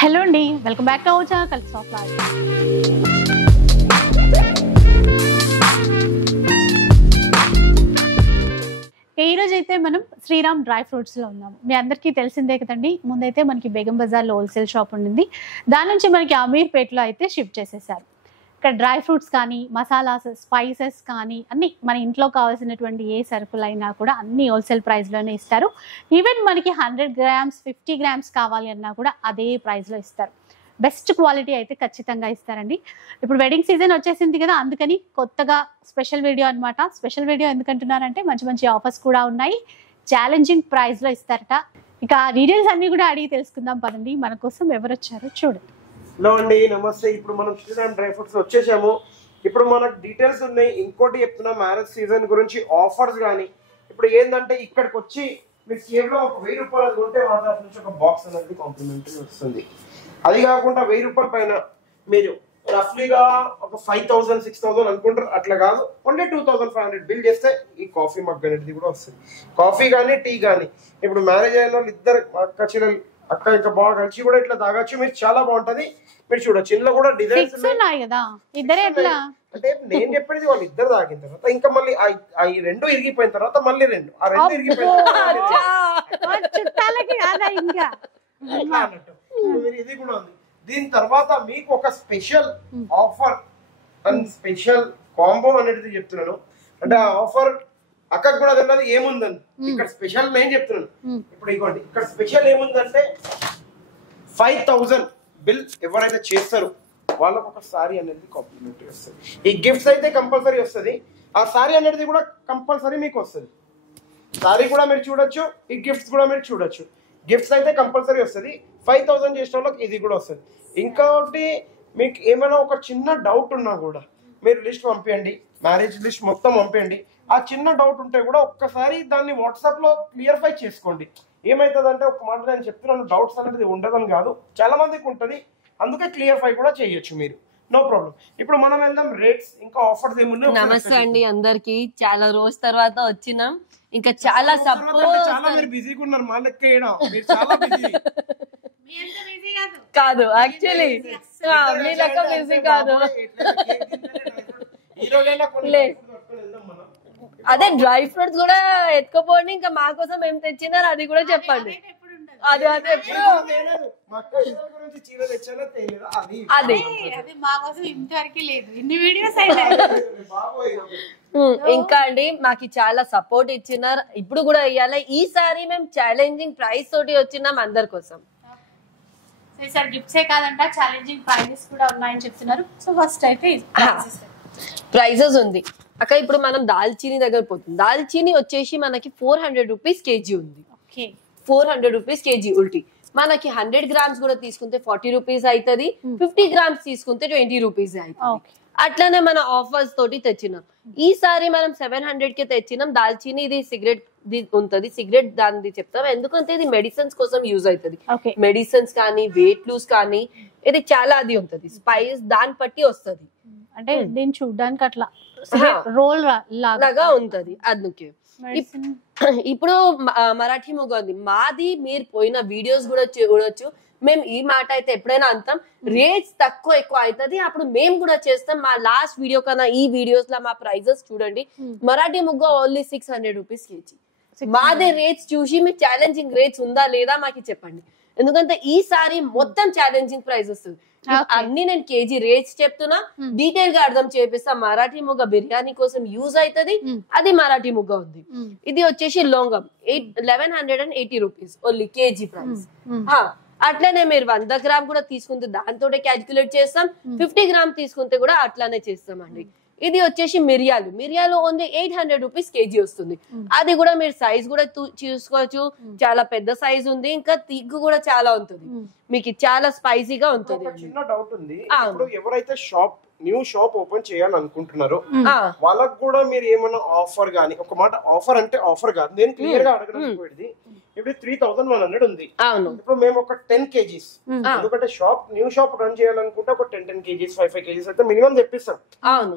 Hello అండి, welcome back to our channel culture of life. ఈ రోజు అయితే మనం శ్రీరామ్ డ్రై ఫ్రూట్స్ లో ఉన్నాము. మీ అందరికీ తెలిసిందే కదండి. ముందైతే మనకి బేగం బజార్లో హోల్సేల్ షాప్ ఉండింది. దాని నుంచి మనకి అమీర్పేటలో అయితే షిఫ్ట్ చేసేసారు. ఇక్కడ డ్రై ఫ్రూట్స్ కానీ, మసాలాస్, స్పైసెస్ కానీ అన్నీ మన ఇంట్లో కావాల్సినటువంటి ఏ సరుకులైనా కూడా అన్ని హోల్సేల్ ప్రైస్లోనే ఇస్తారు. ఈవెన్ మనకి 100 గ్రామ్స్ 50 గ్రామ్స్ కావాలి అన్నా కూడా అదే ప్రైస్లో ఇస్తారు. బెస్ట్ క్వాలిటీ అయితే ఖచ్చితంగా ఇస్తారండి. ఇప్పుడు వెడ్డింగ్ సీజన్ వచ్చేసింది కదా, అందుకని కొత్తగా స్పెషల్ వీడియో అనమాట. స్పెషల్ వీడియో ఎందుకంటున్నారంటే మంచి మంచి ఆఫర్స్ కూడా ఉన్నాయి, ఛాలెంజింగ్ ప్రైస్లో ఇస్తారట. ఇక డీటెయిల్స్ అన్నీ కూడా అడిగి తెలుసుకుందాం పదండి. మన కోసం ఎవరు వచ్చారో చూడండి. హలో అండి, నమస్తే. ఇప్పుడు మనం శ్రీరామ్ డ్రై ఫ్రూట్స్ వచ్చేసాము. ఇప్పుడు మనకు డీటెయిల్స్ ఉన్నాయి. ఇంకోటి చెప్తున్నా, మ్యారేజ్ సీజన్ గురించి ఆఫర్స్ కానీ. ఇప్పుడు ఏంటంటే ఇక్కడికి వచ్చి మీరు కేవలం ఒక 1000 రూపాయలు కొంటే వాళ్ళ నుంచి ఒక బాక్స్ అనేది కాంప్లిమెంటరీ వస్తుంది. అది కాకుండా 1000 రూపాయల పైన మీరు రఫ్లీగా ఒక 5000 6000 అనుకుంటారు. అట్లా కాదు, ఓన్లీ 2500 బిల్ చేస్తే ఈ కాఫీ మగ్ అనేది కూడా వస్తుంది. కాఫీ కానీ టీ కానీ ఇప్పుడు మ్యారేజ్ అయిన వాళ్ళు ఇద్దరు అక్క చెల్లెలు అక్క ఇంకా బాగా కలిసి కూడా ఇట్లా తాగొచ్చు. మీరు చాలా బాగుంటది. మీరు చూడొచ్చు, ఇందులో కూడా డిజైన్స్ ఉన్నాయి కదా. ఇద్దరే ఎట్లా అంటే నేను చెప్పేది వాళ్ళు ఇద్దరు తాగిన తర్వాత ఇంకా మళ్ళీ ఈ రెండు ఇరిగిపోయిన తర్వాత మళ్ళీ రెండు ఆ రెండు ఇరిగిపోయిన అన్నట్టు ఇది కూడా ఉంది. దీని తర్వాత మీకు ఒక special offer and special combo అనేది చెప్తున్నాను. అంటే ఆ ఆఫర్ అక్కడికి కూడా తెలియదు ఏముందని. ఇక్కడ స్పెషల్ నేను చెప్తున్నాను. ఇప్పుడు ఇవ్వండి, ఇక్కడ స్పెషల్ ఏముందంటే 5000 బిల్ ఎవరైతే చేస్తారో వాళ్ళకు ఒక సారీ అనేది కాంప్లిమెంటరీ వస్తుంది. ఈ గిఫ్ట్స్ అయితే కంపల్సరీ వస్తుంది. ఆ సారీ అనేది కూడా కంపల్సరీ మీకు వస్తుంది. సారీ కూడా మీరు చూడొచ్చు, ఈ గిఫ్ట్స్ కూడా మీరు చూడొచ్చు. గిఫ్ట్స్ అయితే కంపల్సరీ వస్తుంది. 5000 చేసిన వాళ్ళకి ఇది కూడా వస్తుంది. ఇంకొకటి, మీకు ఏమైనా ఒక చిన్న డౌట్ ఉన్నా కూడా మీరు లిస్ట్ పంపించండి, మ్యారేజ్ లిస్ట్ మొత్తం పంపించండి. ఆ చిన్న డౌట్ ఉంటే కూడా ఒక్కసారి దాన్ని వాట్సాప్ లో క్లియర్ఫై చేసుకోండి. ఏమైతుందంటే ఒక మాట నేను చెప్తున్నాను, డౌట్స్ అనేది ఉండదని కాదు, చాలా మందికి ఉంటుంది. అందుకే క్లియర్ఫై కూడా చేయొచ్చు మీరు, నో ప్రాబ్లం. ఇప్పుడు మనం వెళ్దాం రేట్స్ ఇంకా ఆఫర్స్ ఏమున్నాయి. నమస్తే అండి అందరికి, చాలా రోజు తర్వాత వచ్చినాం. ఇంకా చాలా సపోర్ట్. చాలా మీరు బిజీగా ఉన్నారు, మా లెక్క చేయడం మీరు చాలా బిజీ కాదు, యాక్చువల్లీ మీ లెక్క బిజీ కాదు. అదే డ్రై ఫ్రూట్స్ కూడా ఎత్తుకోపోండి. ఇంకా మా కోసం ఏం తెచ్చినారు అది కూడా చెప్పండి. అది అదే ఇంకా అండి మాకు చాలా సపోర్ట్ ఇచ్చినారు, ఇప్పుడు కూడా ఇవ్వాలి. ఈసారి మేము ఛాలెంజింగ్ ప్రైస్ తోటి వచ్చినాం అందరి కోసం. సార్ గిఫ్ట్సే కాదంట, ఛాలెంజింగ్ ప్రైజెస్ కూడా ఉన్నాయని చెప్తున్నారు. సో ఫస్ట్ అయితే ప్రైజెస్ ఉంది అక్క. ఇప్పుడు మనం దాల్చీని దగ్గర పోతుంది. దాల్చీని వచ్చేసి మనకి 400 రూపీస్ కేజీ ఉంది. 400 రూపీస్ కేజీ ఉల్టీ. మనకి 100 గ్రామ్స్ కూడా తీసుకుంటే 40 రూపీస్ అవుతుంది. 50 గ్రామ్స్ తీసుకుంటే 20 రూపీస్ అవుతుంది. అట్లానే మన ఆఫర్స్ తోటి తెచ్చినాం. ఈసారి మనం 700 కి తెచ్చినాం. దాల్చీని ఇది సిగరెట్ ఉంటది, సిగరెట్ దాని చెప్తాం ఎందుకంటే ఇది మెడిసిన్స్ కోసం యూజ్ అవుతుంది. మెడిసిన్స్ కానీ వెయిట్ లూస్ కానీ ఇది చాలా అది ఉంటది. స్పైస్ దాన్ని బట్టి వస్తుంది. అంటే దీన్ని చూడడానికి అట్లా రోల్ లాగా ఉంటది. అందుకే ఇప్పుడు మరాఠీ మొగ్గ ఉంది మాది. మీరు పోయిన వీడియోస్ కూడా చూడొచ్చు. మేము ఈ మాట అయితే ఎప్పుడైనా అంటాం, రేట్స్ తక్కువ ఎక్కువ అవుతుంది అప్పుడు మేము కూడా చేస్తాం. మా లాస్ట్ వీడియో కన్నా ఈ వీడియోస్ లో మా ప్రైజెస్ చూడండి. మరాఠీ ముగ్గ ఓన్లీ 600 రూపీస్ కేజీ. మాదే రేట్స్ చూసి మీకు ఛాలెంజింగ్ రేట్స్ ఉందా లేదా మాకు చెప్పండి. ఎందుకంటే ఈసారి మొత్తం ఛాలెంజింగ్ ప్రైస్ వస్తుంది. అన్ని నేను కేజీ రేట్స్ చెప్తున్నా, డీటెయిల్ గా అర్థం చేపిస్తా. మరాఠీ ముగ్గ బిర్యానీ కోసం యూజ్ అవుతుంది, అది మరాఠీ ముగ్గ ఉంది. ఇది వచ్చేసి లోంగం 1180 రూపీస్ ఓన్లీ కేజీ ప్రైస్. అట్లనే మీరు 100 గ్రామ్ కూడా తీసుకుంటే దాంతో క్యాల్కులేట్ చేస్తాం. 50 గ్రామ్ తీసుకుంటే కూడా అట్లానే చేస్తామండి. ఇది వచ్చేసి మిరియాలు ఓన్లీ 800 రూపీస్ కేజీ వస్తుంది. అది కూడా మీరు సైజ్ కూడా చూసుకోవచ్చు, చాలా పెద్ద సైజ్ ఉంది. ఇంకా తిగ్గు కూడా చాలా ఉంటుంది, మీకు చాలా స్పైసీగా ఉంటుంది. చిన్న డౌట్ ఉంది, ఎవరైతే న్యూ షాప్ ఓపెన్ చేయాలనుకుంటున్నారో వాళ్ళకు కూడా మీరు ఏమన్నా ఆఫర్ గానీ, ఒక మాట ఆఫర్ అంటే ఆఫర్ కాదు, నేను క్లియర్ గా అడగడానికి ఇప్పుడు 3100 ఉంది. ఇప్పుడు మేము ఒక 10 kgs, ఎందుకంటే న్యూ షాప్ రన్ చేయాలనుకుంటే ఒక 10 kgs 5 kgs అయితే మినిమం తెప్పిస్తాం.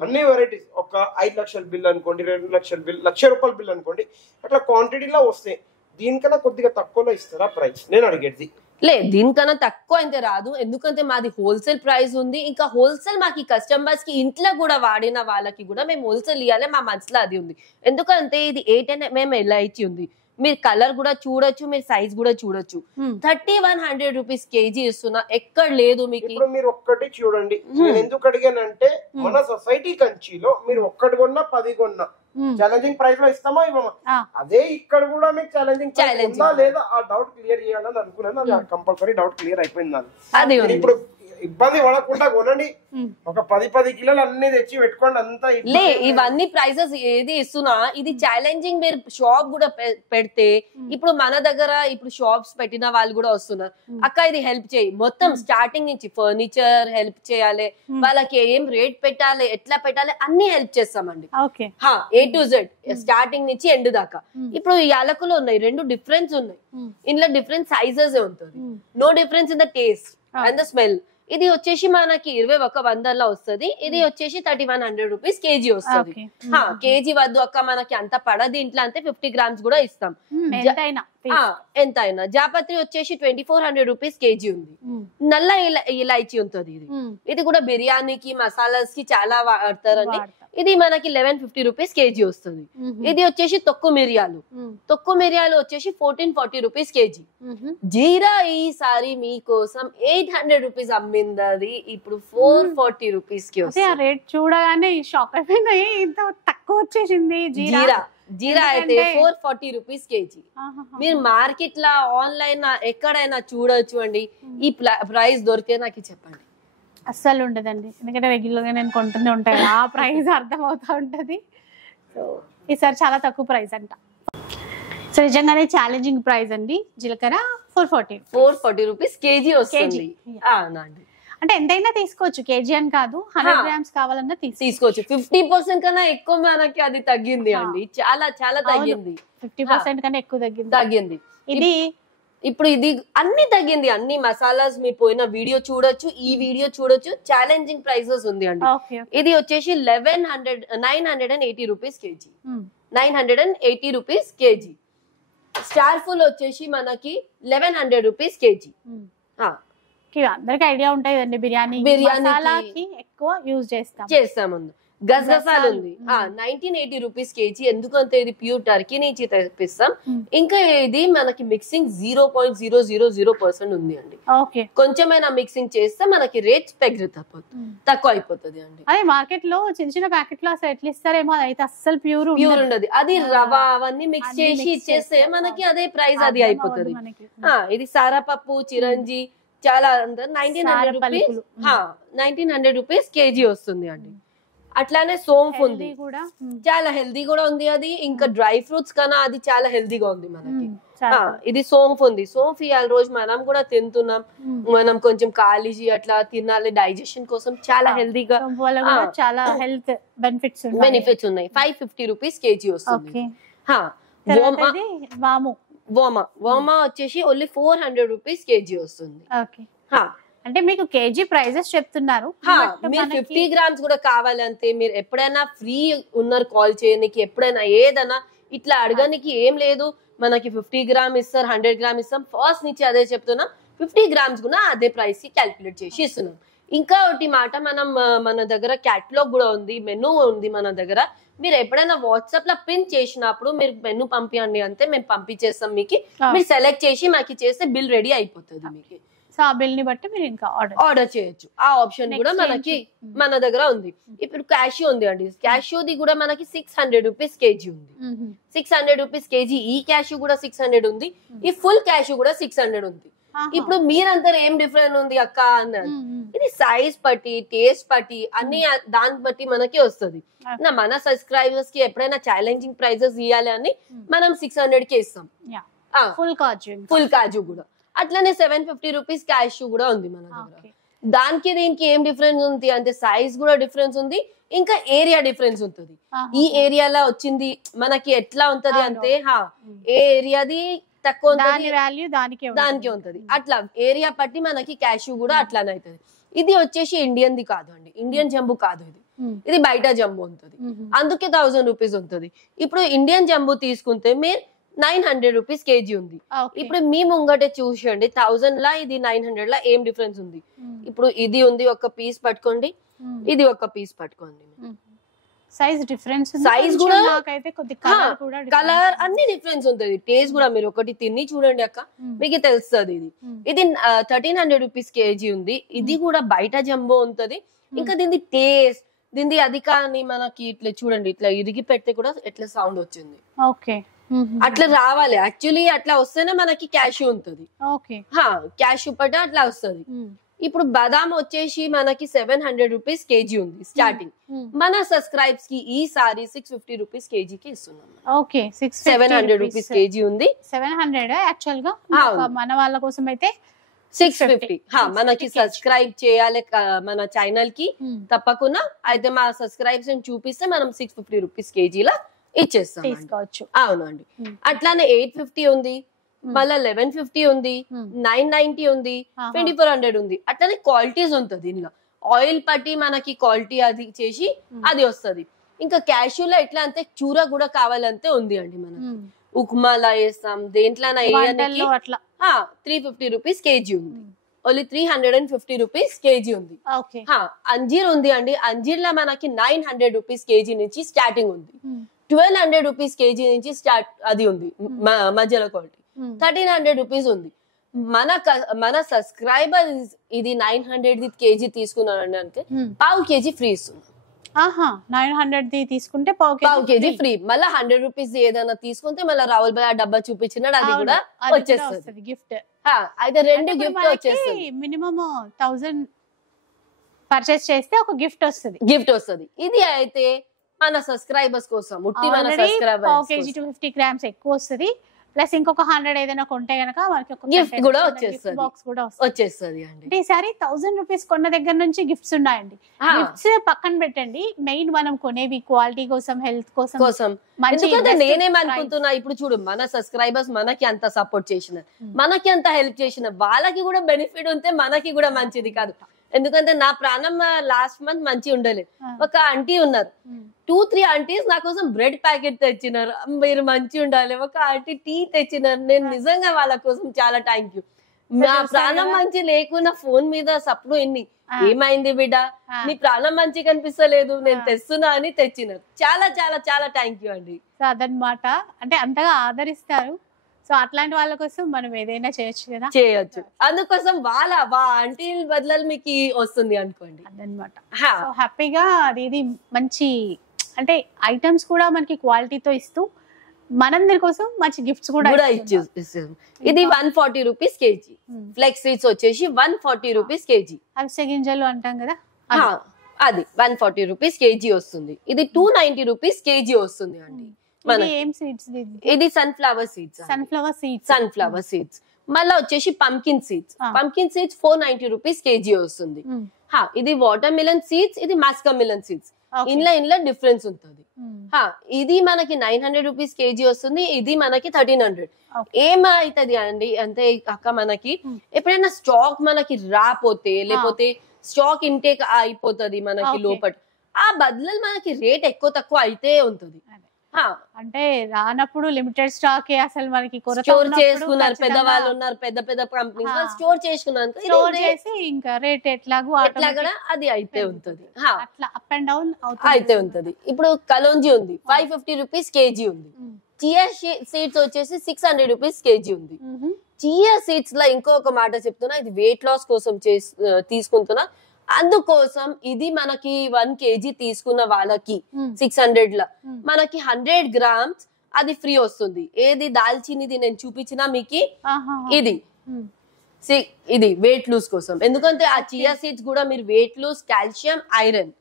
అన్ని వెరైటీస్ ఒక 5 లక్షల బిల్ అనుకోండి, 2 లక్షల బిల్, 1,00,000 రూపాయల బిల్ అనుకోండి, అట్లా క్వాంటిటీలో వస్తాయి. దీనికన్నా కొద్దిగా తక్కువలో ఇస్తారా ప్రైస్? నేను అడిగేది లేదు దీనికన్నా తక్కువ అయితే రాదు, ఎందుకంటే మాది హోల్సేల్ ప్రైస్ ఉంది. ఇంకా హోల్సేల్ మాకు కస్టమర్స్ కి ఇంట్లో కూడా వాడిన వాళ్ళకి కూడా మేము హోల్సేల్ ఇవ్వాలి, మా మనసులో అది ఉంది. ఎందుకంటే ఇది 8mm ఎల్ఐచి ఉంది, మీరు కలర్ కూడా చూడొచ్చు, మీరు సైజ్ కూడా చూడొచ్చు. 3100 రూపీస్ కేజీ ఇస్తున్నా, ఎక్కడ లేదు మీకు. ఇప్పుడు మీరు ఒక్కటి చూడండి, నేను ఎందుకు అడిగానంటే మన సొసైటీ కంచిలో మీరు ఒక్కటి కొన్నా 10 కొన్నా ఛాలెంజింగ్ ప్రైస్ లో ఇస్తామా ఇవ్వమా, అదే ఇక్కడ కూడా మీకు ఛాలెంజింగ్ లేదా ఆ డౌట్ క్లియర్ చేయాలని అనుకున్నాను. అది కంపల్సరీ డౌట్ క్లియర్ అయిపోయింది నాకు. ఇప్పుడు ఇబ్బంది పడకుండా కొనండి, ఒక 10 కిలోలు అన్ని తెచ్చి పెట్టుకోండి, అంతా లే. ఇవన్నీ ప్రైసెస్ ఏది ఇస్తున్నా ఇది ఛాలెంజింగ్. మీరు షాప్ కూడా పెడితే ఇప్పుడు మన దగ్గర ఇప్పుడు షాప్స్ పెట్టిన వాళ్ళు కూడా వస్తున్నారు, అక్క ఇది హెల్ప్ చేయి, మొత్తం స్టార్టింగ్ నుంచి ఫర్నిచర్ హెల్ప్ చేయాలి, వాళ్ళకి ఏం రేట్ పెట్టాలి, ఎట్లా పెట్టాలి అన్ని హెల్ప్ చేస్తామండి. A to Z స్టార్టింగ్ నుంచి ఎండ్ దాకా. ఇప్పుడు ఈ యాలకులు ఉన్నాయి, 2 డిఫరెన్స్ ఉన్నాయి, ఇందులో డిఫరెంట్ సైజెస్ ఉంటుంది, no difference in the taste and the smell. ఇది వచ్చేసి మనకి 2100 వస్తుంది, ఇది వచ్చేసి 3100 రూపీస్ కేజీ వస్తుంది. కేజీ వద్దు అక్క మనకి అంత పడది ఇంట్లో అంటే 50 గ్రామ్స్ కూడా ఇస్తాం ఎంతైనా. జాపత్రి వచ్చేసి 2400 రూపీస్ కేజీ ఉంది, నల్ల ఇలాచి ఉంటుంది. ఇది కూడా బిర్యానీకి మసాలాస్ కి చాలా వాడతారండి. ఇది మనకి 1150 రూపీస్ కేజీ వస్తుంది. ఇది వచ్చేసి తొక్కు మిరియాలు వచ్చేసి 1440 రూపీస్ కేజీ. జీరా ఈసారి మీకోసం 800 రూపీస్ అమ్మింది, ఇప్పుడు 440 రూపీస్ కి వస్తుంది. రేట్ చూడగానే షాక్ అయిపోయింది, ఇంత తక్కువ వచ్చేసింది. జీరా అయితే 440 రూపీస్ కేజీ. మీరు మార్కెట్ లా ఆన్లైన్ ఎక్కడైనా చూడొచ్చు అండి. ఈ ప్రైస్ దొరికితే నాకు చెప్పండి. అస్సలు ఉండదండి, ఎందుకంటే రెగ్యులర్ గా నేను కొంటూనే ఉంటాను, ఆ ప్రైస్ అర్థం అవుతా ఉంటది. సో ఈసారి చాలా తక్కువ ప్రైస్ అంట. సో నిజంగానే ఛాలెంజింగ్ ప్రైస్ అండి. జీలకర్ర 440 రూపీస్ కేజీ వస్తుంది. అంటే ఎంతైనా తీసుకోవచ్చు, కేజీ అని కాదు, 100 గ్రామ్స్ కావాలన్నా తీసుకోవచ్చు. 50% కన్నా ఎక్కువ మనకి అది తగ్గింది అండి, చాలా చాలా తగ్గింది. 50% కన్నా ఎక్కువ తగ్గింది. ఇది ఇప్పుడు ఇది అన్ని తగ్గింది, అన్ని మసాలాస్ మీరు పోయిన వీడియో చూడొచ్చు, ఈ వీడియో చూడొచ్చు. ఛాలెంజింగ్ ప్రైసెస్ ఉంది అండి. ఇది వచ్చేసి 980 rupees KG, 980 rupees KG. Star full వచ్చేసి మనకి 1100 రూపీస్ కేజీ. అందరికి ఐడియా ఉంటాయి కదండి, బిర్యానీ ఎక్కువ యూజ్ చేస్తాము. గసగసాలు ఉంది 1980 రూపీస్ కేజీ, ఎందుకంటే ఇది ప్యూర్ టర్కీ నుంచి తెప్పిస్తాం. ఇంకా ఇది మనకి మిక్సింగ్ 0.000% ఉంది అండి. కొంచెమైనా మిక్సింగ్ చేస్తే మనకి రేట్ తక్కువ అయిపోతుంది అండి. అదే మార్కెట్ లో చిన్న ప్యాకెట్ లో అసలు ఎట్లా ఇస్తారేమో, అయితే అస్సలు ప్యూర్ ఉండదు. అది రవ అవన్నీ మిక్స్ చేసి ఇచ్చేస్తే మనకి అదే ప్రైస్ అది అయిపోతుంది. ఇది సారాపప్పు, చిరంజి చాలా 1900 రూపీస్ కేజీ వస్తుంది అండి. అట్లానే సోంఫ్ ఉంది, చాలా హెల్దీ కూడా ఉంది అది. ఇంకా డ్రై ఫ్రూట్స్ కన్నా అది చాలా హెల్దీగా ఉంది మనకి. ఇది సోంఫ్ ఉంది, సోంఫ్ ఇవాళ రోజు మనం కూడా తింటున్నాం, మనం కొంచెం కాలేజీ అట్లా తినాలి, డైజెషన్ కోసం చాలా హెల్దీగా, చాలా హెల్త్ బెనిఫిట్స్ ఉన్నాయి. 550 రూపీస్ కేజీ వస్తుంది. వోమా వచ్చేసి ఓన్లీ 400 రూపీస్ కేజీ వస్తుంది. అంటే మీకు కేజీ ప్రైజెస్ చెప్తున్నారు, మీరు 50 గ్రామ్స్ కూడా కావాలంటే మీరు ఎప్పుడైనా ఫ్రీ ఉన్నారు కాల్ చేయడానికి, ఎప్పుడైనా ఏదైనా ఇట్లా అడగడానికి ఏం లేదు. మనకి 50 గ్రామ్ ఇస్తారు, 100 గ్రామ్ ఇస్తాం. ఫస్ట్ నుంచి అదే చెప్తున్నాం, 50 గ్రామ్స్ కూడా అదే ప్రైస్ కి క్యాల్కులేట్ చేసి ఇస్తున్నాం. ఇంకా ఒకటి మాట, మన దగ్గర క్యాటలాగ్ కూడా ఉంది, మెనూ ఉంది మన దగ్గర. మీరు ఎప్పుడైనా వాట్సాప్ లో పిన్ చేసినప్పుడు మీరు మెనూ పంపించండి అంటే మేము పంపించేస్తాం మీకు. మీరు సెలెక్ట్ చేసి మాకు చేస్తే బిల్ రెడీ అయిపోతుంది మీకు. సో ఆ బిల్ ని బట్టి మీరు ఇంకా ఆర్డర్ చేయొచ్చు. ఆ ఆప్షన్ కూడా మనకి మన దగ్గర ఉంది. ఇప్పుడు క్యాష్యూ ఉంది అండి, క్యాష్యూది కూడా మనకి 600 రూపీస్ కేజీ ఉంది. 600 రూపీస్ కేజీ. ఈ క్యాష్యూ కూడా 600 ఉంది, ఈ ఫుల్ క్యాష్యూ కూడా 600 ఉంది. ఇప్పుడు మీరంతా ఏం డిఫరెంట్ ఉంది అక్క అన్నారు. ఇది సైజ్ బట్టి, టేస్ట్ బట్టి, అన్ని దాన్ని బట్టి మనకి వస్తుంది. మన సబ్స్క్రైబర్స్ కి ఎప్పుడైనా ఛాలెంజింగ్ ప్రైజెస్ ఇవ్వాలి అని మనం 600 కి ఇస్తాం. ఫుల్ కాజు కూడా అట్లనే 750 రూపీస్ క్యాష్యూ కూడా ఉంది మన దగ్గర. దానికి దీనికి ఏం డిఫరెన్స్ ఉంది అంటే సైజ్ కూడా డిఫరెన్స్ ఉంది, ఇంకా ఏరియా డిఫరెన్స్ ఉంటుంది. ఈ ఏరియాలో వచ్చింది మనకి ఎట్లా ఉంటది అంటే ఏ ఏరియాది తక్కువ దానికి ఉంటది. అట్లా ఏరియా పట్టి మనకి క్యాష్యూ కూడా అట్లానే అవుతుంది. ఇది వచ్చేసి ఇండియన్ ది కాదు అండి, ఇండియన్ జంబు కాదు ఇది, ఇది బయట జంబు ఉంటుంది, అందుకే 1000 రూపీస్ ఉంటుంది. ఇప్పుడు ఇండియన్ జంబు తీసుకుంటే మీరు 900 రూపీస్ కేజీ ఉంది. ఇప్పుడు మీ ముంగటే చూసండి 1000 లా ఇది 900 లా ఏం డిఫరెన్స్ ఉంది. ఇప్పుడు ఇది ఉంది ఒక పీస్ పట్టుకోండి, ఇది ఒక పీస్ పట్టుకోండి. సైజ్ డిఫరెన్స్ సైజ్ కూడా నాకైతే కొద్ది కలర్ కూడా కలర్ అన్ని డిఫరెన్స్ ఉంటుంది. టేస్ట్ కూడా మీరు ఒకటి తిని చూడండి అక్క, మీకు తెలుస్తుంది. ఇది 1300 రూపీస్ కేజీ ఉంది. ఇది కూడా బయట జంబో ఉంటది. ఇంకా దీని టేస్ట్ దీని అది కానీ మనకి ఇట్లా చూడండి, ఇట్లా ఇరిగి పెడితే కూడా ఎట్లా సౌండ్ వచ్చింది. ఓకే, అట్లా రావాలి. యాక్చువల్లీ అట్లా వస్తేనే మనకి క్యాష్యూ ఉంటది. క్యాష్యూ పట్ట అట్లా వస్తుంది. ఇప్పుడు బాదాం వచ్చేసి మనకి 700 రూపీస్ కేజీ ఉంది స్టార్టింగ్. మన సబ్స్క్రైబ్స్ కి ఈసారి 650 రూపీస్ కేజీకి ఇస్తున్నాం. ఓకే, 700 రూపీస్ కేజీ ఉంది. 700 యాక్చువల్ గా మన వాళ్ళ కోసం అయితే 650. మనకి సబ్స్క్రైబ్ చేయాలి మన ఛానల్ కి తప్పకుండా. అయితే మా సబ్స్క్రైబ్స్ చూపిస్తే మనం 650 రూపీస్ కేజీలా ఇచ్చేస్తాం. అవునండి. అట్లానే 850 ఉంది, మళ్ళా 1150 ఉంది, 990 ఉంది, 2400 ఉంది. అట్లనే క్వాలిటీస్ ఉంటుంది ఇందులో. ఆయిల్ పట్టి మనకి క్వాలిటీ అది చేసి అది వస్తుంది. ఇంకా క్యాష్యూలో ఎట్లా అంటే చూర కూడా కావాలంటే ఉంది అండి. మనకి ఉప్మాలా వేస్తాం, దేంట్లో 350 రూపీస్ కేజీ ఉంది. ఓన్లీ 350 రూపీస్ కేజీ ఉంది. అంజీర్ ఉంది అండి. అంజీర్ లో మనకి 900 రూపీస్ కేజీ నుంచి స్టార్టింగ్ ఉంది. 1200 రూపీస్ కేజీ నుంచి స్టార్ట్ అది ఉంది మధ్యలో క్వాలిటీ. 1300 రూపీస్ ఉంది. మన సబ్స్క్రైబర్ ఇది 900 కేజీ తీసుకున్నారండి అంటే పావు కేజీ ఫ్రీ ఇస్తుంది. 900 తీసుకుంటే పావు కేజీ ఫ్రీ. మళ్ళీ 100 రూపీస్ ఏదైనా తీసుకుంటే మళ్ళీ రాహుల్ భాయ్ ఆ డబ్బా చూపించినాడు, అది కూడా వచ్చేస్తుంది గిఫ్ట్. అయితే 2 గిఫ్ట్ వచ్చేస్తుంది. మినిమం 1000 పర్చేస్ చేస్తే ఒక గిఫ్ట్ వస్తుంది. ఇది అయితే మన సబ్స్క్రైబర్స్ కోసం, మన సబ్స్క్రైబర్స్ పావు కేజీ 250 గ్రామ్స్ ఎక్కువ వస్తుంది. ప్లస్ ఇంకొక 100 ఏదైనా కొంటే గనక మనకి ఒక గిఫ్ట్ కూడా వచ్చేస్తుంది. బాక్స్ కూడా వచ్చేస్తుంది అండి. ఈసారి 1000 రూపీస్ కొన్న దగ్గర నుంచి గిఫ్ట్స్ ఉన్నాయండి. గిఫ్ట్స్ పక్కన పెట్టండి, మెయిన్ మనం కొనేవి క్వాలిటీ కోసం, హెల్త్ కోసం. ఎందుకంటే నేనేమనుకుంటున్నా, ఇప్పుడు చూడు మన సబ్స్క్రైబర్స్ మనకి అంత సపోర్ట్ చేసిన, మనకి అంత హెల్ప్ చేసిన, వాళ్ళకి కూడా బెనిఫిట్ ఉంటే మనకి కూడా మంచిది కాదు. ఎందుకంటే నా ప్రాణం లాస్ట్ మంత్ మంచి ఉండలేదు. ఒక ఆంటీ ఉన్నారు, 2-3 ఆంటీస్ నా కోసం బ్రెడ్ ప్యాకెట్ తెచ్చినారు. మీరు మంచి ఉండాలి. ఒక ఆంటీ టీ తెచ్చినారు. నేను నిజంగా వాళ్ళ కోసం చాలా థ్యాంక్ యూ. నా ప్రాణం మంచి లేకున్నా ఫోన్ మీద సప్పుడు ఎన్ని ఏమైంది బిడ్డ, నీ ప్రాణం మంచి కనిపిస్తలేదు, నేను తెస్తున్నా అని తెచ్చినారు. చాలా చాలా చాలా థ్యాంక్ యూ అండి. అదనమాట, అంటే అంతగా ఆదరిస్తారు. సో అట్లాంటి వాళ్ళ కోసం మనం ఏదైనా చేయొచ్చు కదా, చేయొచ్చు. అందుకోసం వాళ్ళ ఆంటీ బదులు మీకు వస్తుంది అనుకోండి. అదనమాట. సో హ్యాపీగా అది మంచి అంటే ఐటమ్స్ కూడా మనకి క్వాలిటీతో ఇస్తూ మనందరి కోసం మంచి గిఫ్ట్స్ కూడా ఇచ్చేస్తాం. ఇది 140 రూపీస్ కేజీ. ఫ్లెక్స్ సీడ్స్ వచ్చేసి 140 రూపీస్ కేజీ. అవిసె గింజలు అంటాం కదా, అది 140 రూపీస్ కేజీ వస్తుంది. ఇది 290 రూపీస్ కేజీ వస్తుంది అండి. ఇది సన్ఫ్లవర్ సీడ్స్. మళ్ళీ వచ్చేసి పంకిన్ సీడ్స్ 490 రూపీస్ కేజీ వస్తుంది. ఇది వాటర్ మిలన్ సీడ్స్, ఇది మాస్కా మిలన్ సీడ్స్. ఇంట్లో డిఫరెన్స్ ఉంటుంది. ఇది మనకి 900 రూపీస్ కేజీ వస్తుంది. ఇది మనకి 1300. ఏమైతుంది అండి అంటే అక్క, మనకి ఎప్పుడైనా స్టాక్ మనకి రాపోతే, లేకపోతే స్టాక్ ఇంటేక్ అయిపోతుంది మనకి లోపల, ఆ బదులు మనకి రేట్ ఎక్కువ తక్కువ అయితే ఉంటుంది. అంటే రానప్పుడు లిమిటెడ్ స్టాక్ అసలు మనకి స్టోర్ చేసుకున్నారు, పెద్దవాళ్ళు ఉన్నారు, పెద్ద పెద్ద కంపెనీస్ స్టోర్ చేసుకున్నారు, ఇంకా రేట్ ఎట్లాగో అది అయితే ఉంటుంది. అట్లా అప్ అండ్ డౌన్ అయితే ఉంటది. ఇప్పుడు కలోంజీ ఉంది 550 రూపీస్ కేజీ ఉంది. చియా సీడ్స్ వచ్చేసి 600 రూపీస్ కేజీ ఉంది. చియా సీడ్స్ లో ఇంకొక మాట చెప్తున్నా, ఇది వెయిట్ లాస్ కోసం తీసుకుంటున్నా. అందుకోసం ఇది మనకి 1 కేజీ తీసుకున్న వాళ్ళకి 600 లా మనకి 100 గ్రామ్స్ అది ఫ్రీ వస్తుంది. ఏది దాల్చినిది నేను చూపించిన మీకు, ఇది వెయిట్ లూజ్ కోసం. ఎందుకంటే ఆ చియా సీడ్స్ కూడా మీరు వెయిట్ లూజ్, కాల్షియం, ఐరన్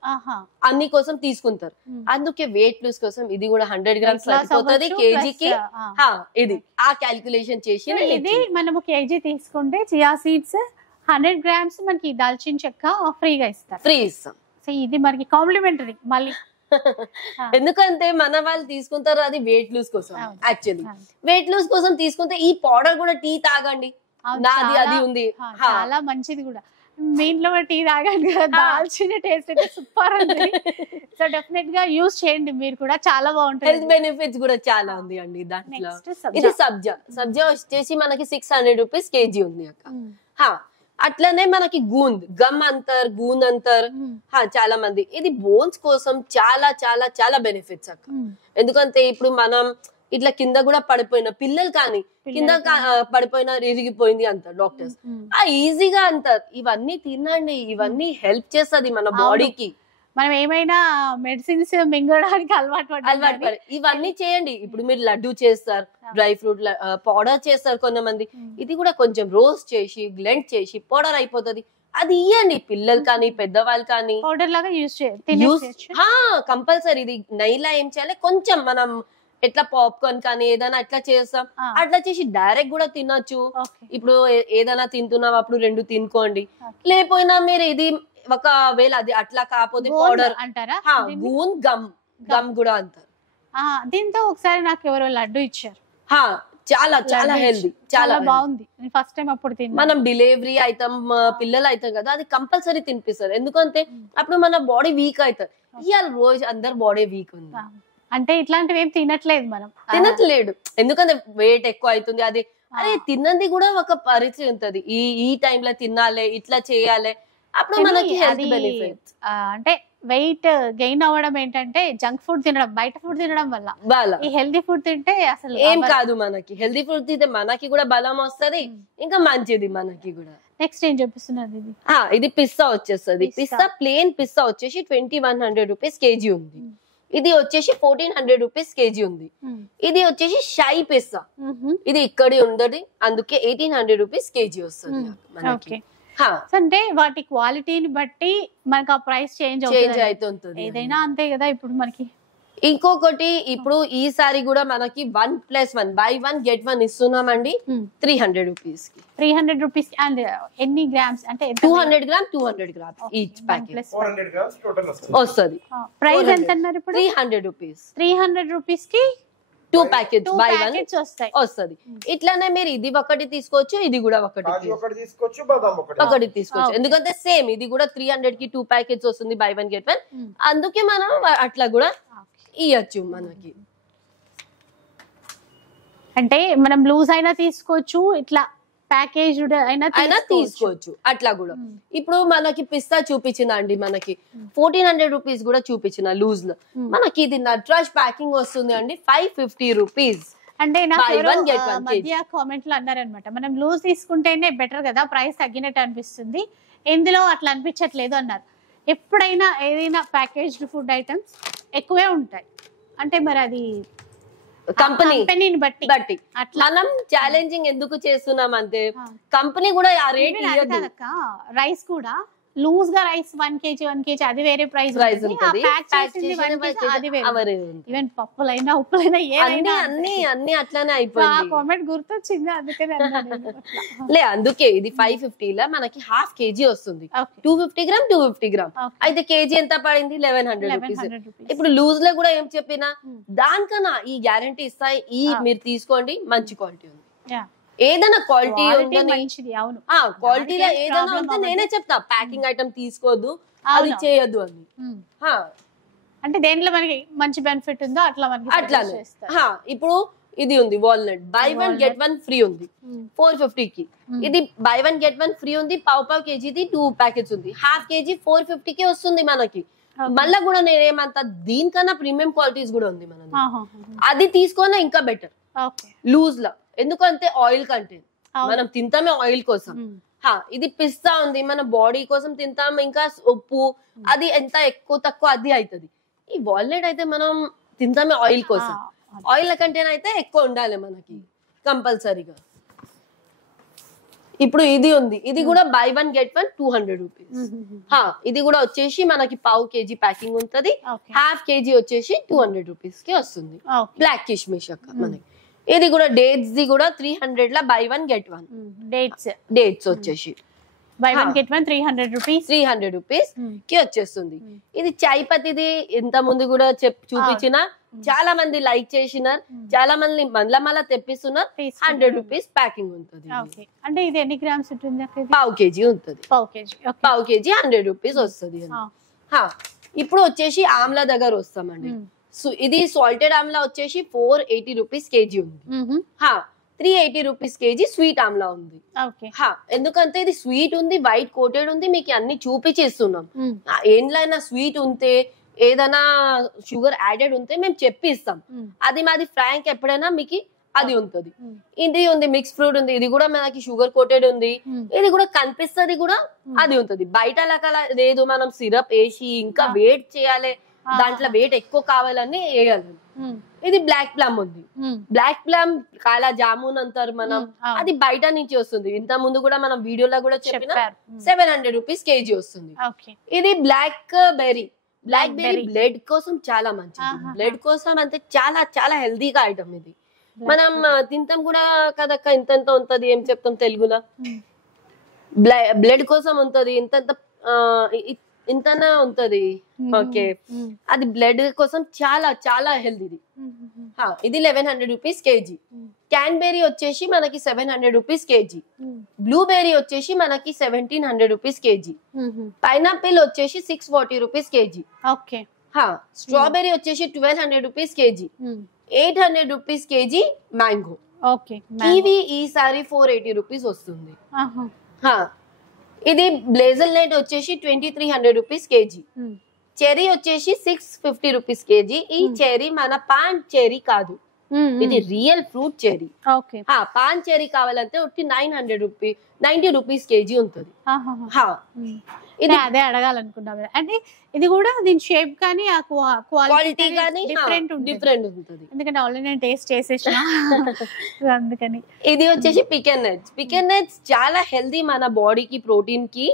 అన్ని కోసం తీసుకుంటారు. అందుకే వెయిట్ లూజ్ కోసం ఇది కూడా 100 గ్రామ్స్ సరిపోతుంది కేజీకి. ఇది ఆ క్యాల్కులేషన్ చేసి ఇది మనము కేజీ తీసుకుంటే చియా సీడ్స్ 100 గ్రామ్స్ మనకి దాల్చిన చెక్క ఫ్రీగా ఇస్తాం. సో ఇది మనకి కాంప్లిమెంటరీ మళ్ళీ. ఎందుకంటే మన వాళ్ళు తీసుకుంటారు అది వెయిట్ లూజ్ కోసం. యాక్చువల్లీ వెయిట్ లూజ్ కోసం తీసుకుంటే ఈ పౌడర్ కూడా టీ తాగండి, నాది అది ఉంది. చాలా మంచిది కూడా. మీ ఇంట్లో టీ తాగాను కదా, దాల్చిన టేస్ట్ అయితే సూపర్ ఉంది. సో డెఫినెట్ గా యూజ్ చేయండి మీరు కూడా, చాలా బాగుంటుంది. హెల్త్ బెనిఫిట్స్ కూడా చాలా ఉంది అండి దాంట్లో. ఇది సబ్జా వచ్చేసి మనకి 600 రూపీస్ కేజీ ఉంది అక్క. అట్లనే మనకి గమ్ అంతర్ చాలా మంది ఇది బోన్స్ కోసం చాలా చాలా చాలా బెనిఫిట్స్ అక్క. ఎందుకంటే ఇప్పుడు మనం ఇట్లా కింద కూడా పడిపోయిన పిల్లలు కానీ కింద పడిపోయినా ఇరిగిపోయింది అంటారు డాక్టర్స్, ఈజీగా అంటారు. ఇవన్నీ తినండి, ఇవన్నీ హెల్ప్ చేస్తుంది మన బాడీకి. మనం ఏమైనా మెడిసిన్స్ మింగడానికి అలవాటు పడి ఇవన్నీ చేయండి. ఇప్పుడు మీరు లడ్డు చేస్తారు, డ్రై ఫ్రూట్ పౌడర్ చేస్తారు కొంతమంది. ఇది కూడా కొంచెం రోస్ట్ చేసి బ్లెండ్ చేసి పౌడర్ అయిపోతుంది, అది ఇయ్యండి పిల్లలు కానీ పెద్దవాళ్ళు కానీ. పౌడర్ లాగా యూజ్ కంపల్సరీ. ఇది నెయ్యిలా ఏం చేయాలి, కొంచెం మనం ఎట్లా పాప్కార్న్ కానీ ఏదైనా అట్లా చేస్తాం, అట్లా చేసి డైరెక్ట్ కూడా తినొచ్చు. ఇప్పుడు ఏదైనా తింటున్నాం అప్పుడు 2 తినుకోండి. లేకపోయినా మీరు ఇది ఒకవేళ అది అట్లా కాకపోతే పౌడర్ అంటారా, గమ్ కూడా అంటారు. దీంతో ఒకసారి నాకు ఎవరో లడ్డు ఇచ్చారు, చాలా చాలా హెల్దీ, చాలా బాగుంది. ఫస్ట్ టైం అప్పుడు తిన్నా. మనం డెలివరీ అవుతాం, పిల్లలు అవుతాం కదా, అది కంపల్సరీ తినిపిస్తారు. ఎందుకంటే అప్పుడు మన బాడీ వీక్ అవుతుంది. ఇవాళ రోజు అందరు బాడీ వీక్ ఉంది అంటే ఇట్లాంటివి ఏం తినట్లేదు, మనం తినట్లేదు. ఎందుకంటే వెయిట్ ఎక్కువ అవుతుంది. అది అరే తిన్నది కూడా ఒక పరిస్థితి ఉంటది, ఈ టైంలో తినాలి, ఇట్లా చేయాలి, అప్పుడు మనకి హెల్త్ బెనిఫిట్స్. అంటే వెయిట్ గెయిన్ అవ్వడం ఏంటంటే జంక్ ఫుడ్ తినడం, బయట ఫుడ్ తినడం వల్ల. ఈ హెల్దీ ఫుడ్ తింటే అసలు ఏం కాదు, మనకి హెల్దీ ఫుడ్ తింటే మనకి కూడా బలం వస్తది, ఇంకా మంచిది మనకి కూడా. నెక్స్ట్ ఏం చూపిస్తున్నది? ఇది పిస్తా వచ్చేస్తుంది. ప్లేన్ పిస్తా వచ్చేసి 2100 రూపీస్ కేజీ ఉంది. ఇది వచ్చేసి 1400 రూపీస్ కేజీ ఉంది. ఇది వచ్చేసి షై పిస్తా, ఇది ఇక్కడి ఉండదు, అందుకే 1800 రూపీస్ కేజీ వస్తుంది మనకి. అంటే వాటి క్వాలిటీని బట్టి మనకు ఆ ప్రైస్ చేంజ్ అవుతుంది. ఏదైనా అంతే కదా. ఇప్పుడు మనకి ఇంకొకటి, ఇప్పుడు ఈసారి కూడా మనకి 1+1 buy 1 get 1 ఇస్తున్నామండి 300 రూపీస్ కి. 300 రూపీస్ అండ్ ఎన్ని గ్రామ్స్ అంటే 200 grams each packet 400 grams total వస్తుంది. ప్రైస్ ఎంత అన్నారు ఇప్పుడు? 300 రూపీస్. 300 రూపీస్ కి 2 ప్యాకెట్స్ బై 1 వస్తుంది. ఇట్లానే మీరు ఇది ఒకటి తీసుకోవచ్చు, ఇది కూడా ఒకటి తీసుకోవచ్చు, బాదాం ఒకటి తీసుకోవచ్చు. ఎందుకంటే సేమ్ ఇది కూడా 300 కి 2 ప్యాకెట్స్ వస్తుంది బై 1 get 1. అందుకే మనం అట్లా కూడా ఇయ్యచ్చు మనకి. అంటే మనం లూజ్ అయినా తీసుకోవచ్చు, ఇట్లా ప్యాకేజ్ అయినా తీసుకోవచ్చు, అట్లా కూడా. ఇప్పుడు మనకి పిస్తా చూపించిన అండి, మనకి 1400 రూపీస్ కూడా చూపించిన లూజ్ లో. మనకి ఇది నట్రాజ్ ప్యాకింగ్ వస్తుంది అండి 550 రూపీస్. అంటే మధ్య కామెంట్ లో అన్నారనమాట, మనం లూజ్ తీసుకుంటేనే బెటర్ కదా, ప్రైస్ తగ్గినట్టు అనిపిస్తుంది, ఇందులో అట్లా అనిపించట్లేదు అన్నారు. ఎప్పుడైనా ఏదైనా ప్యాకేజ్డ్ ఫుడ్ ఐటమ్స్ ఎక్కువే ఉంటాయి అంటే మరి అది కంపెనీని బట్టి మనం ఛాలెంజింగ్ ఎందుకు చేస్తున్నాం అంటే కంపెనీ కూడా ఆ రేట్ ఇయ్యదు. రైస్ కూడా లూజ్ గా రైస్ 1 kg అది వేరే ప్రైస్ ఉంటుంది, ఈవెన్ పప్పులైనా ఉప్పులైనా ఏదైనా అన్ని అట్లానే అయిపోయింది. కామెంట్ గుర్తొచ్చింది అందుకనే లే. అందుకే ఇది 550 లా మనకి ½ కేజీ వస్తుంది, 250 గ్రామ్ 250 గ్రామ్. అయితే కేజీ ఎంత పడింది? 1100 రూపీస్. ఇప్పుడు లూజ్ లో కూడా ఏం చెప్పినా దానికన్నా ఈ గ్యారంటీ ఇస్తాయి, ఈ మీరు తీసుకోండి, మంచి క్వాలిటీ ఉంది. ఏదైనా క్వాలిటీ క్వాలిటీలో ఏదైనా ఉంటే నేనే చెప్తా, ప్యాకింగ్ ఐటమ్ తీసుకోవద్దు, అది చేయొద్దు అని. అంటే దేంట్లో మనకి మంచి బెనిఫిట్ ఉందో అట్లా అట్లానే. ఇప్పుడు ఇది ఉంది వాల్నట్, బై 1 get 1 ఫ్రీ ఉంది 450 కి. ఇది బై 1 get 1 ఫ్రీ ఉంది, పావు కేజీది 2 ప్యాకెట్స్ ఉంది, ½ కేజీ 450 కి వస్తుంది మనకి. మళ్ళా కూడా నేనేమంతా దీనికన్నా ప్రీమియం క్వాలిటీస్ కూడా ఉంది మనకి, అది తీసుకున్నా ఇంకా బెటర్ లూజ్ లా. ఎందుకంటే ఆయిల్ కంటెంట్ మనం తింటామే ఆయిల్ కోసం. ఇది పిస్తా ఉంది, మన బాడీ కోసం తింటాం, ఇంకా ఉప్పు అది ఎంత ఎక్కువ తక్కువ అది అవుతుంది. ఈ వాల్నట్ అయితే మనం తింటామే ఆయిల్ కోసం, ఆయిల్ కంటెంట్ అయితే ఎక్కువ ఉండాలి మనకి కంపల్సరీగా. ఇప్పుడు ఇది ఉంది, ఇది కూడా బై 1 get 1 200 రూపీస్. ఇది కూడా వచ్చేసి మనకి పావు కేజీ ప్యాకింగ్ ఉంటది, ½ కేజీ వచ్చేసి 200 రూపీస్ కి వస్తుంది. బ్లాక్ కిష్మిష్ అక్క మనకి. ఇది కూడా డేట్స్ ది కూడా 300 లా బై 1 get 1 డేట్స్ వచ్చేసి బై 1 get 1 300 రూపీస్ కి వచ్చేస్తుంది. ఇది చాయ్ పత్తిది ఇంత ముందు కూడా చూపించిన చాలా మంది లైక్ చేసినారు, చాలా మంది మళ్ళా తెప్పిస్తున్నారు. 100 రూపీస్ ప్యాకింగ్ ఉంటుంది. ఓకే, అంటే ఇది ఎన్ని గ్రామ్స్ ఉంటుంది? పావు కేజీ ఉంటుంది. పావు కేజీ 100 రూపీస్ వస్తుంది. ఇప్పుడు వచ్చేసి ఆమ్లా దగ్గర వస్తామండి. సో ఇది సాల్టెడ్ ఆమ్లా వచ్చేసి 480 రూపీస్ కేజీ ఉంది. 380 రూపీస్ కేజీ స్వీట్ ఆమ్లా ఉంది. ఎందుకంటే ఇది స్వీట్ ఉంది, వైట్ కోటెడ్ ఉంది, మీకు అన్ని చూపించేస్తున్నాం. ఏంట్లైనా స్వీట్ ఉంటే ఏదైనా షుగర్ యాడెడ్ ఉంటే మేము చెప్పిస్తాం. అది మాది ఫ్రాంక్ ఎప్పుడైనా మీకు అది ఉంటుంది. ఇది ఉంది మిక్స్ ఫ్రూట్ ఉంది, ఇది కూడా మనకి షుగర్ కోటెడ్ ఉంది, ఇది కూడా కనిపిస్తుంది కూడా అది ఉంటుంది. బయట లాగా లేదు మనం సిరప్ వేసి ఇంకా వెయిట్ చేయాలి, దాంట్లో వెయిట్ ఎక్కువ కావాలని వేయాలి. ఇది బ్లాక్ ప్లమ్ ఉంది. బ్లాక్ ప్లమ్ కాలా జామున్ అంటారు మనం, అది బయట నుంచి వస్తుంది. ఇంత ముందు కూడా మనం వీడియోలో కూడా చెప్పిన 700 రూపీస్ కేజీ వస్తుంది. ఇది blackberry. Blackberry blood కోసం చాలా మంచిది. బ్లడ్ కోసం అంటే చాలా చాలా హెల్దీగా ఐటమ్ ఇది. మనం తింటాం కూడా కదక్క, ఇంత ఉంటది, ఏం చెప్తాం తెలుగులో, బ్లడ్ కోసం ఉంటది, ఇంతనే ఉంటది. ఓకే, అది బ్లడ్ కోసం చాలా చాలా హెల్దీ. ఇది 1100 రూపీస్ కేజీ. క్యాన్బెర్రీ వచ్చేసి మనకి 700 రూపీస్ కేజీ. బ్లూబెర్రీ వచ్చేసి మనకి 1700 రూపీస్ కేజీ. పైనాపిల్ వచ్చేసి 640 రూపీస్ కేజీ. స్ట్రాబెర్రీ వచ్చేసి 1200 rupees KG. 800 rupees KG mango. Kiwi ఈసారి 480 రూపీస్ వస్తుంది. ఇది బ్లేజల్ నైట్ వచ్చేసి 2300 రూపీస్ కేజీ. చెరీ వచ్చేసి 650 రూపీస్ కేజీ. ఈ చెరీ మన పాన్ చెరీ కాదు, ఇది real fruit cherry. Pan cherry కావాలంటే 90 రూపీస్ కేజీ ఉంటుంది. ఇది అదే అడగాలనుకున్నా. అంటే ఇది కూడా దీని షేప్ కానీ క్వాలిటీ కానీ డిఫరెంట్ ఉంటుంది. ఎందుకంటే ఆల్రెడీ నేను టేస్ట్ చేసేసిన అందుకని. ఇది వచ్చేసి పికెన్ నట్స్. పికెన్ నట్స్ చాలా హెల్దీ మన బాడీకి, ప్రోటీన్ కి.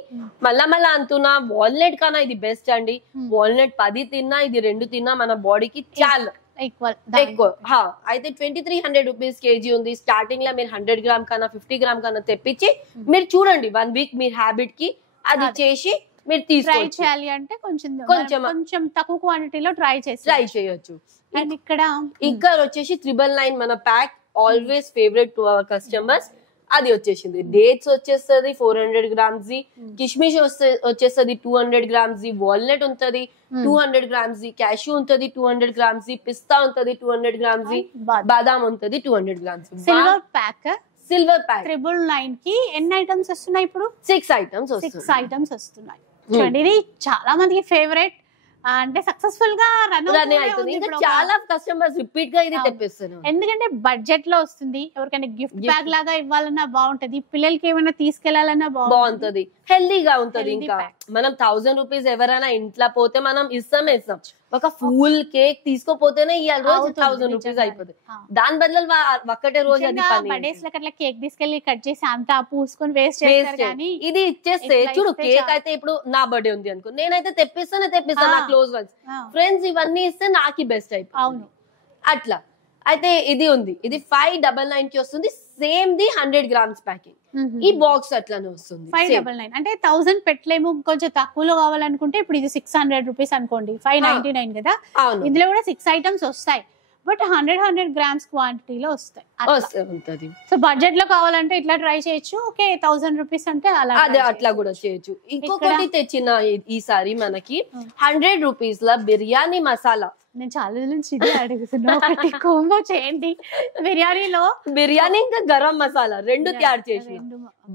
మళ్ళా అంటున్నా వాల్నట్ కన్నా ఇది బెస్ట్ అండి. వాల్నట్ 10 తిన్నా, ఇది 2 తిన్నా మన బాడీకి చాలా ఎక్కువ. అయితే 2300 రూపీస్ కేజీ ఉంది. స్టార్టింగ్ లో మీరు 100 గ్రామ్ కన్నా 50 గ్రామ్ కన్నా తెప్పించి మీరు చూడండి, 1 వీక్ మీరు హ్యాబిట్ కి అది చేసి మీరు ట్రై చేయాలి అంటే కొంచెం తక్కువ క్వాంటిటీలో ట్రై చేయొచ్చు. అండ్ ఇక్కడ వచ్చేసి 999 మన pack, always favourite to our customers. అది వచ్చేసింది. డేట్స్ వచ్చేస్తుంది 400 గ్రామ్స్, కిష్మిష్ వచ్చేస్తుంది 200 గ్రామ్స్, వాల్నట్ ఉంటది 200 గ్రామ్స్, క్యాష్యూ ఉంటది 200 గ్రామ్స్, పిస్తా ఉంటది 200 గ్రామ్స్, బాదాం ఉంటది 200 గ్రామ్స్. సిల్వర్ ప్యాక్ 999 కి ఎన్ని ఐటమ్స్ వస్తున్నాయి? ఇప్పుడు 6 ఐటమ్స్ వస్తున్నాయి. చూడండి, ఇది చాలా మందికి ఫేవరెట్, అంటే సక్సెస్ఫుల్ గా రన్ అవుతుంది. చాలా కస్టమర్స్ రిపీట్ గా ఇది తెప్పిస్తున్నారు. ఎందుకంటే బడ్జెట్ లో వస్తుంది. ఎవరికైనా గిఫ్ట్ బ్యాగ్ లాగా ఇవ్వాలన్నా బాగుంటది, పిల్లలకి ఏమైనా తీసుకెళ్లాలన్నా బాగుంటది, హెల్దీగా ఉంటది. ఇంకా మనం 1000 రూపీస్ ఎవరైనా ఇంట్లో పోతే మనం ఇస్తాం. ఒక ఫుల్ కేక్ తీసుకోపోతేనే ఇవాళ రోజు 1000 రూపీస్ అయిపోతుంది. దాని బదులు ఒక్కటే రోజు అది బర్త్డేస్ లో అట్లా కేక్ తీసుకెళ్లి కట్ చేసి అంతా పూసుకొని వేస్ట్ చేస్తారు. కానీ ఇది ఇచ్చేస్తే చూడు, కేక్ అయితే ఇప్పుడు నా బర్త్డే ఉంది అనుకో, నేనైతే తెప్పిస్తాను నా క్లోజ్ వన్స్ ఫ్రెండ్స్ ఇవన్నీ ఇస్తే నాకు బెస్ట్ అయిపోతుంది. అవును, అట్లా. అయితే ఇది ఉంది, ఇది 599 కి వస్తుంది. Same the 100 grams packing. ఈ బాక్స్ అట్లానే వస్తుంది. 599 అంటే 1000 పెట్టలేము, కొంచెం తక్కువలో కావాలనుకుంటే ఇప్పుడు ఇది 600 రూపీస్ అనుకోండి, 599 కదా. ఇందులో కూడా 6 ఐటమ్స్ వస్తాయి, బట్ 100 గ్రామ్స్ క్వాంటిటీలో వస్తాయి. సో బడ్జెట్ లో కావాలంటే ఇట్లా ట్రై చేయొచ్చు. ఓకే, 1000 రూపీస్ అంటే అట్లా కూడా చేయొచ్చు. ఇంకొకటి తెచ్చిన ఈసారి మనకి 100 రూపీస్ ల బిర్యానీ మసాలా. నేను చాలా నుంచి ఇది అడుగుతున్నా, ఒకటి కోంబో చేయండి. బిర్యానీ ఇంకా గరం మసాలా రెండు తయారు చేసి,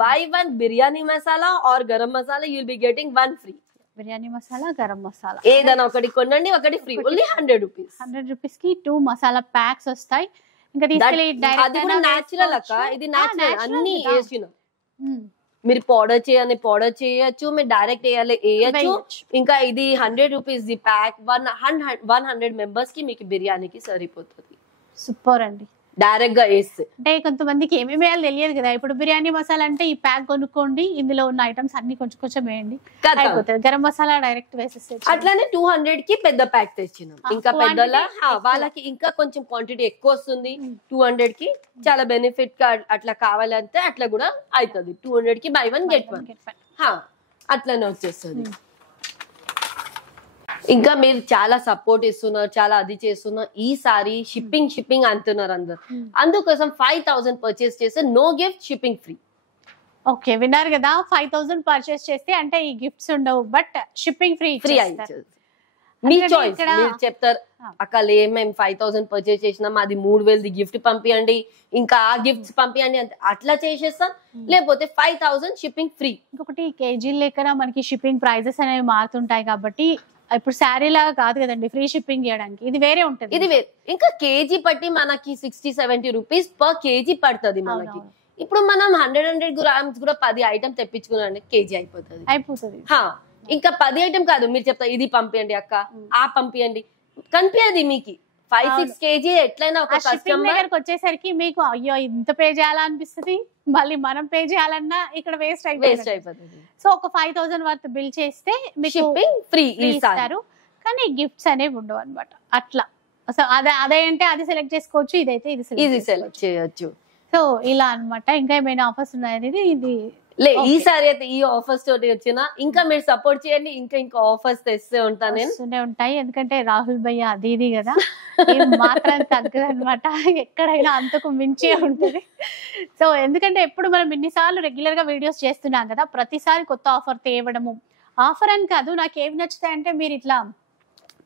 buy 1 biryani masala or garam masala, you'll be getting 1 free. Biryani masala, garam masala ఏదైనా ఒకటి కొనండి, ఒకటి ఫ్రీ. Only 100 rupees. 100 రూపీస్ కి 2 మసాలా ప్యాక్స్ వస్తాయి. ఇంకా తీసుకెళ్ళి నేచురల్ అక్క, ఇది నేచురల్ అన్ని వేసిన. మీరు పౌడర్ చేయొచ్చు, మీరు డైరెక్ట్ వేయచ్చు. ఇంకా ఇది 100 రూపీస్ ది ప్యాక్. 100 మెంబర్స్ కి మీకు బిర్యానీకి సరిపోతుంది. సూపర్ అండి. డైరెక్ట్ గా వేస్తే అంటే కొంతమందికి ఏమేమి వేయాలో తెలియదు కదా. ఇప్పుడు బిర్యానీ మసాలా అంటే ఈ ప్యాక్ కొనుక్కోండి, ఇందులో ఉన్న ఐటమ్స్ అన్ని కొంచెం వేయండి, అయిపోతుంది. గరం మసాలా డైరెక్ట్ వేసేస్తే. అట్లానే 200 కి పెద్ద ప్యాక్ తెచ్చినాం. ఇంకా పెద్దల వాళ్ళకి ఇంకా కొంచెం క్వాంటిటీ ఎక్కువ వస్తుంది. 200 కి చాలా బెనిఫిట్ గా అట్లా కావాలంటే అట్లా కూడా అవుతుంది. 200 కి బై 1 గెట్ 1 అట్లానే వచ్చేస్తుంది. ఇంకా మీరు చాలా సపోర్ట్ ఇస్తున్నారు, చాలా అది చేస్తున్నారు. ఈసారి షిప్పింగ్ అంటున్నారు అందరు. అందుకోసం 5000 పర్చేస్ చేస్తే no gift, shipping free. Okay, విన్నారు కదా, 5000 పర్చేస్ చేస్తే అంటే ఈ గిఫ్ట్స్ ఉండవు, బట్ షిప్పింగ్ ఫ్రీ ఫ్రీ మీ చాయిస్. మీరు చెప్తారు అక్క మేము 5000 పర్చేస్ చేసినాం, అది 3000 గిఫ్ట్ పంపియండి, ఇంకా ఆ గిఫ్ట్స్ పంపియండి అంటే అట్లా చేసేస్తాం. లేకపోతే 5000 షిప్పింగ్ ఫ్రీ. ఇంకొకటి కేజీ లెక్కన మనకి షిప్పింగ్ ప్రైజెస్ అనేవి మారుతుంటాయి కాబట్టి ఇప్పుడు శారీ లాగా కాదు కదండి ఫ్రీ షిప్పింగ్ చేయడానికి, ఇది వేరే ఉంటుంది. ఇది వేరే. ఇంకా కేజీ పట్టి మనకి 60-70 రూపీస్ పర్ కేజీ పడుతుంది మనకి. ఇప్పుడు మనం 100 గ్రామ్స్ కూడా 10 ఐటమ్ తెప్పించుకున్నాండి, కేజీ అయిపోతుంది. ఇంకా 10 ఐటమ్ కాదు, మీరు చెప్తా ఇది పంపియండి అక్క, ఆ పంపియండి, కనిపించదు మీకు 5-6 కేజీ. ఎట్లయినా ఒక కస్టమర్ దగ్గరకు వచ్చేసరికి మీకు అయ్యో ఇంత పే చేయాలా అనిపిస్తుంది, మళ్ళీ మనం పే చేయాలన్నా ఇక్కడ వేస్ట్ అయిపోతుంది. సో ఒక 5000 వర్త్ బిల్ చేస్తే మీకు షిప్పింగ్ ఫ్రీ ఇస్తారు, కానీ గిఫ్ట్స్ అనేవి ఉండవు అనమాట. అట్లా సో అదే అంటే అది సెలెక్ట్ చేసుకోవచ్చు, ఇదైతే ఇది సెలెక్ట్ చేయొచ్చు. సో ఇలా అన్నమాట. ఇంకా ఏమైనా ఆఫర్స్ ఉన్నాయనేది ఇది ఈసారి అయితే ఈ ఆఫర్స్ తోటి వచ్చినా ఇంకా మీరు సపోర్ట్ చేయండి, ఇంకా ఆఫర్స్ తెస్తే ఉంటాను నేను. ఉంటాయి, ఎందుకంటే రాహుల్ భయ్య అది ఇది కదా, మాత్రం తగ్గదు అనమాట, ఎక్కడైనా అంతకు మించే ఉంటుంది. సో ఎందుకంటే ఎప్పుడు మనం ఇన్నిసార్లు రెగ్యులర్ గా వీడియోస్ చేస్తున్నాం కదా, ప్రతిసారి కొత్త ఆఫర్ తేవడము. ఆఫర్ అని కాదు, నాకు ఏమి నచ్చుతాయంటే మీరు ఇట్లా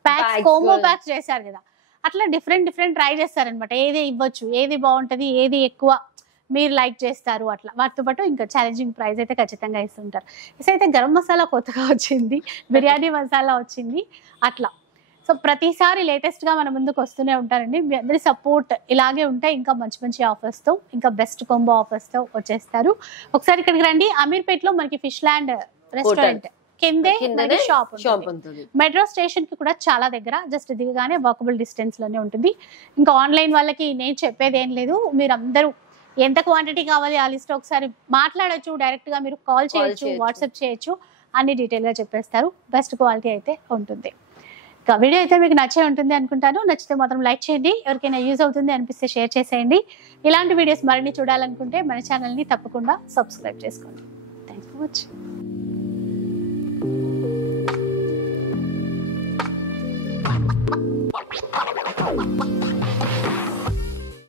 ప్యాక్స్, కోంబో ప్యాక్స్ చేశారు కదా, అట్లా డిఫరెంట్ ట్రై చేస్తారనమాట. ఏది ఇవ్వచ్చు, ఏది బాగుంటది, ఏది ఎక్కువ మీరు లైక్ చేస్తారు, అట్లా వాటితో పాటు ఇంకా ఛాలెంజింగ్ ప్రైజ్ అయితే ఖచ్చితంగా ఇస్తుంటారు. అయితే గరం మసాలా కొత్తగా వచ్చింది, బిర్యానీ మసాలా వచ్చింది, అట్లా. సో ప్రతిసారి లేటెస్ట్ గా మన ముందుకు వస్తూనే ఉంటారండి. మీ అందరి సపోర్ట్ ఇలాగే ఉంటే ఇంకా మంచి ఆఫర్స్ తో, ఇంకా బెస్ట్ కాంబో ఆఫర్స్ తో వచ్చేస్తారు. ఒకసారి ఇక్కడికి రండి, అమీర్పేట్ లో మనకి ఫిష్ ల్యాండ్ రెస్టారెంట్ కిందే షాప్ ఉంటుంది. మెట్రో స్టేషన్ కి కూడా చాలా దగ్గర, జస్ట్ దిగగానే వాకబుల్ డిస్టెన్స్ లోనే ఉంటుంది. ఇంకా ఆన్లైన్ వాళ్ళకి నేను చెప్పేది ఏం లేదు, మీరు అందరూ ఎంత క్వాంటిటీ కావాలి ఆ లిస్ట్ ఒకసారి మాట్లాడొచ్చు, డైరెక్ట్ గా మీరు కాల్ చేయొచ్చు, వాట్సాప్ చేయొచ్చు, అన్ని డీటెయిల్ గా చెప్పేస్తారు. బెస్ట్ క్వాలిటీ అయితే ఉంటుంది. ఇంకా వీడియో అయితే మీకు నచ్చే ఉంటుంది అనుకుంటాను. నచ్చితే మాత్రం లైక్ చేయండి, ఎవరికైనా యూజ్ అవుతుంది అనిపిస్తే షేర్ చేసేయండి. ఇలాంటి వీడియోస్ మరిన్ని చూడాలనుకుంటే మన ఛానల్ని తప్పకుండా సబ్స్క్రైబ్ చేసుకోండి. Thanks for watching.